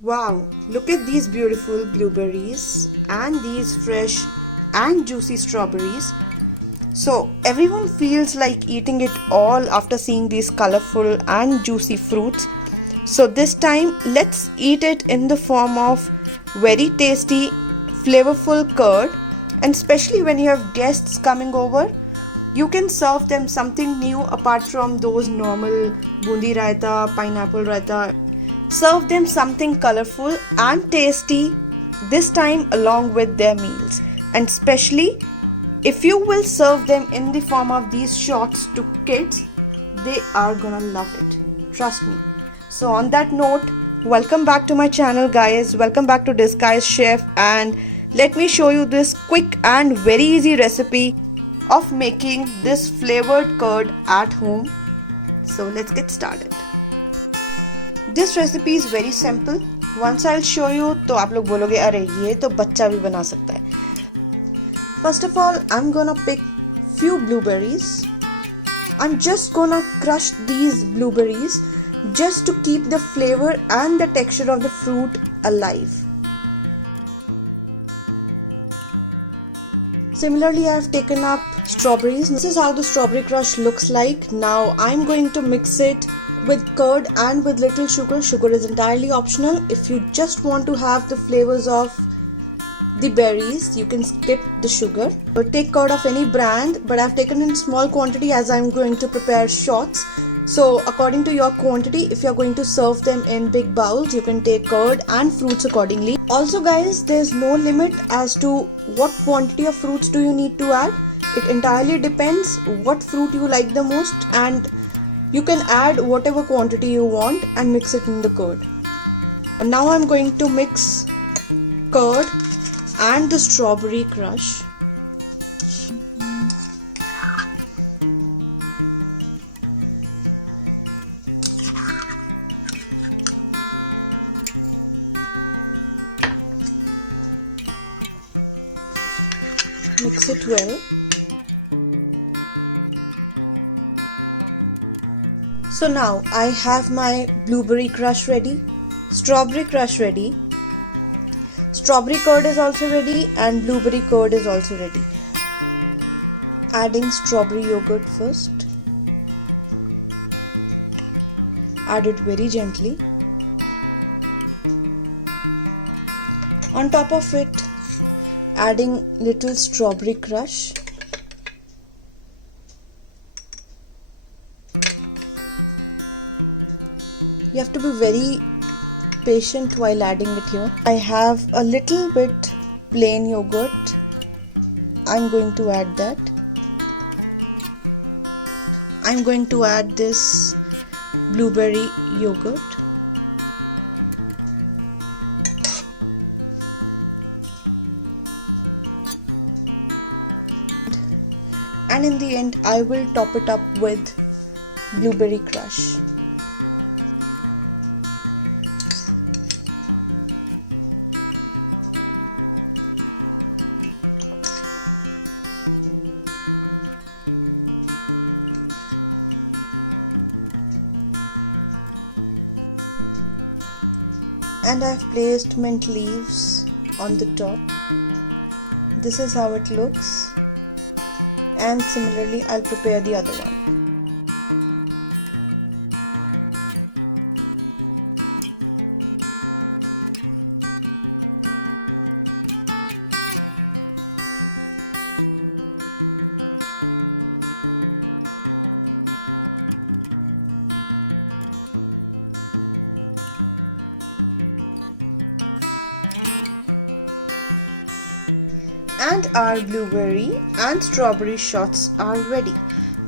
Wow, look at these beautiful blueberries and these fresh and juicy strawberries. So everyone feels like eating it all after seeing these colorful and juicy fruits. So this time let's eat it in the form of very tasty, flavorful curd, and especially when you have guests coming over, you can serve them something new apart from those normal bundi raita, pineapple raita. Serve them something colorful and tasty this time along with their meals. And especially if you will serve them in the form of these shots to kids, they are gonna love it. Trust me. So on that note, welcome back to my channel guys. Welcome back to Disguised Chef, and let me show you this quick and very easy recipe of making this flavored curd at home. So let's get started. This recipe is very simple. Once I'll show you तो आप लोग बोलोगे अरे ये तो बच्चा भी बना सकता है. First of all, I'm gonna pick few blueberries. I'm just gonna crush these blueberries just to keep the flavor and the texture of the fruit alive. Similarly, I have taken up strawberries. This is how the strawberry crush looks like. Now I'm going to mix it with curd and with little sugar. Sugar is entirely optional. If you just want to have the flavors of the berries, you can skip the sugar. Or take curd of any brand, but I've taken in small quantity as I'm going to prepare shots. So according to your quantity, if you're going to serve them in big bowls, you can take curd and fruits accordingly. Also guys, there's no limit as to what quantity of fruits do you need to add. It entirely depends what fruit you like the most, and you can add whatever quantity you want and mix it in the curd. And now I'm going to mix curd and the strawberry crush. Mix it well. So now I have my blueberry crush ready, strawberry crush ready, strawberry curd is also ready, and blueberry curd is also ready. Adding strawberry yogurt first. Add it very gently. On top of it, adding little strawberry crush. You have to be very patient while adding it here. I have a little bit plain yogurt. I'm going to add that. I'm going to add this blueberry yogurt. And in the end, I will top it up with blueberry crush. And I've placed mint leaves on the top. This is how it looks. And similarly, I'll prepare the other one. And our blueberry and strawberry shots are ready.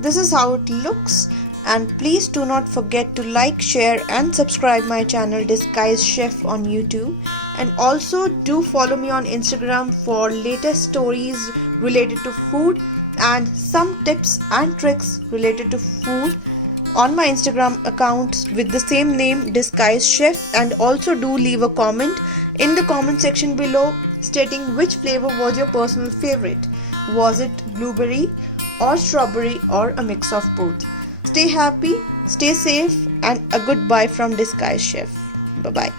This is how it looks, and please do not forget to like, share and subscribe my channel Disguised Chef on YouTube, and also do follow me on Instagram for latest stories related to food and some tips and tricks related to food on my Instagram account with the same name, Disguised Chef. And also do leave a comment in the comment section below stating which flavor was your personal favorite. Was it blueberry or strawberry or a mix of both? Stay happy, stay safe, and a goodbye from Disguised Chef. Bye bye.